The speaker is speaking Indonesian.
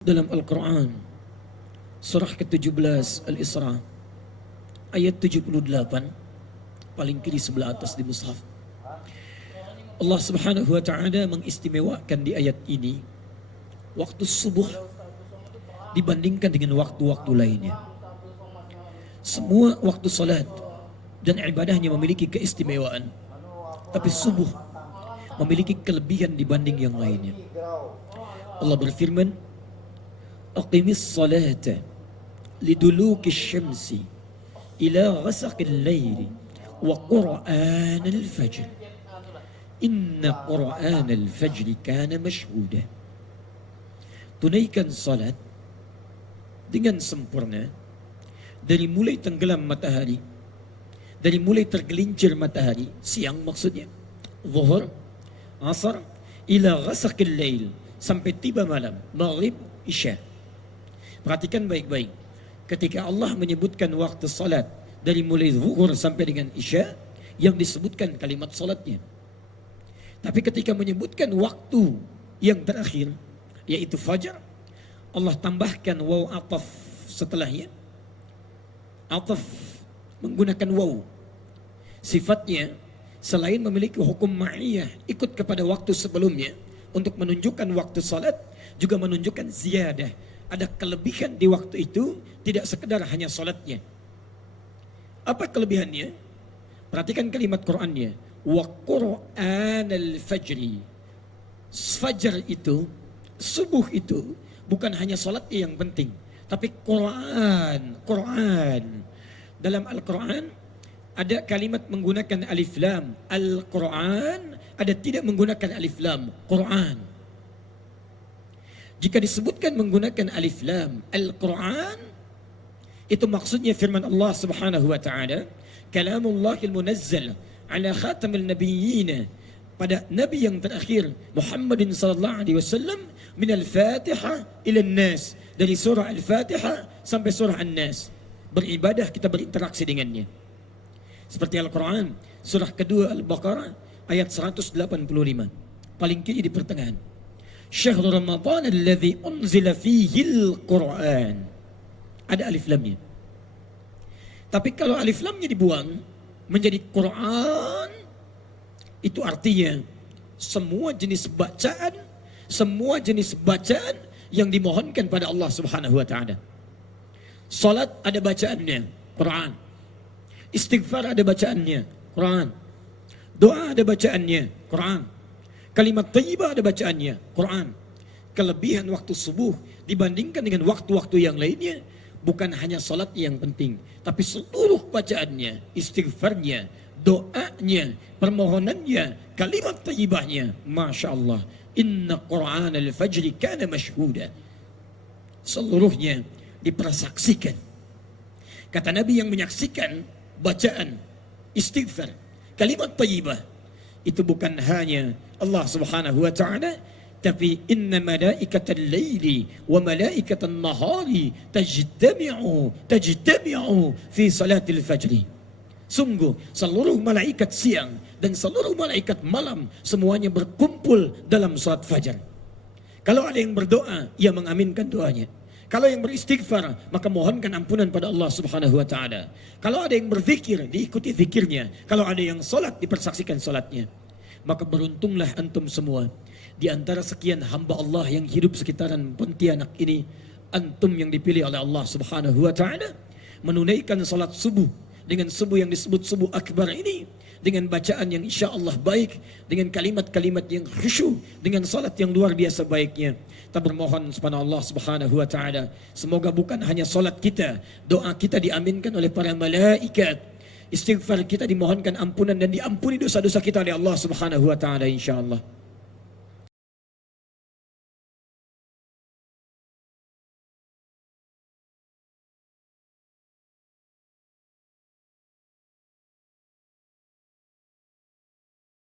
Dalam Al-Quran surah ke-17 Al-Isra ayat 78 paling kiri sebelah atas di mushaf, Allah subhanahu wa ta'ala mengistimewakan di ayat ini waktu subuh dibandingkan dengan waktu-waktu lainnya. Semua waktu salat dan ibadahnya memiliki keistimewaan, tapi subuh memiliki kelebihan dibanding yang lainnya. Allah berfirman, aqimis salata liduluki syamsi ila ghasaqil layli wa qur'anal fajr inna qur'anal fajri kana mashhuda. Tunaikan salat dengan sempurna dari mulai tenggelam matahari, dari mulai tergelincir matahari, siang maksudnya, zuhur, asar, ila ghasaqil layl, sampai tiba malam, maghrib, isya. Perhatikan baik-baik. Ketika Allah menyebutkan waktu salat dari mulai zuhur sampai dengan isya, yang disebutkan kalimat salatnya. Tapi ketika menyebutkan waktu yang terakhir, yaitu fajar, Allah tambahkan waw ataf setelahnya. Ataf menggunakan waw. Sifatnya selain memiliki hukum ma'iyah, ikut kepada waktu sebelumnya untuk menunjukkan waktu salat, juga menunjukkan ziyadah. Ada kelebihan di waktu itu, tidak sekedar hanya salatnya. Apa kelebihannya? Perhatikan kalimat Qur'annya. Wa qur'anal fajri. Fajar itu, subuh itu, bukan hanya salatnya yang penting, tapi Qur'an. Dalam Al-Quran ada kalimat menggunakan alif lam, Al-Quran, ada tidak menggunakan alif lam, Quran. Jika disebutkan menggunakan alif lam, Al-Quran, itu maksudnya firman Allah subhanahu wa ta'ala, kalamullahil munazzal ala khatamil nabiyyin, pada nabi yang terakhir Muhammadin sallallahu alaihi wasallam, min al-Fatihah ila an-nas, dari surah Al-Fatihah sampai surah An-Nas. Beribadah kita berinteraksi dengannya. Seperti Al-Quran surah kedua Al-Baqarah ayat 185, paling kiri di pertengahan. Syahrul Ramadan alladzi unzila fihi al-Quran. Ada alif lamnya. Tapi kalau alif lamnya dibuang menjadi Quran, itu artinya semua jenis bacaan yang dimohonkan pada Allah Subhanahu wa taala. Salat ada bacaannya, Quran. Istighfar ada bacaannya, Quran. Doa ada bacaannya, Quran. Kalimat thayyibah ada bacaannya, Quran. Kelebihan waktu subuh dibandingkan dengan waktu-waktu yang lainnya, bukan hanya salat yang penting, tapi seluruh bacaannya, istighfarnya, doanya, permohonannya, kalimat thayyibahnya. Masya Allah, inna Qur'an al-fajri kana mashhuda. Seluruhnya dipersaksikan. Kata Nabi, yang menyaksikan bacaan, istighfar, kalimat thayyibah, itu bukan hanya Allah subhanahu wa ta'ala, tapi inna malaikatal laili wa malaikatan nahari tajtami'u fi salatil fajri. Sungguh seluruh malaikat siang dan seluruh malaikat malam semuanya berkumpul dalam salat fajar. Kalau ada yang berdoa, ia mengaminkan doanya. Kalau yang beristighfar, maka mohonkan ampunan pada Allah subhanahu wa ta'ala. Kalau ada yang berzikir, diikuti zikirnya. Kalau ada yang salat, dipersaksikan salatnya. Maka beruntunglah antum semua. Di antara sekian hamba Allah yang hidup sekitaran Pontianak ini, antum yang dipilih oleh Allah subhanahu wa ta'ala, menunaikan salat subuh dengan subuh yang disebut subuh akbar ini, dengan bacaan yang insya Allah baik, dengan kalimat-kalimat yang khusyuk, dengan salat yang luar biasa baiknya. Kita bermohon kepada Allah subhanahu wa ta'ala, semoga bukan hanya salat kita, doa kita diaminkan oleh para malaikat, istighfar kita dimohonkan ampunan dan diampuni dosa-dosa kita oleh Allah subhanahu wa ta'ala insya Allah.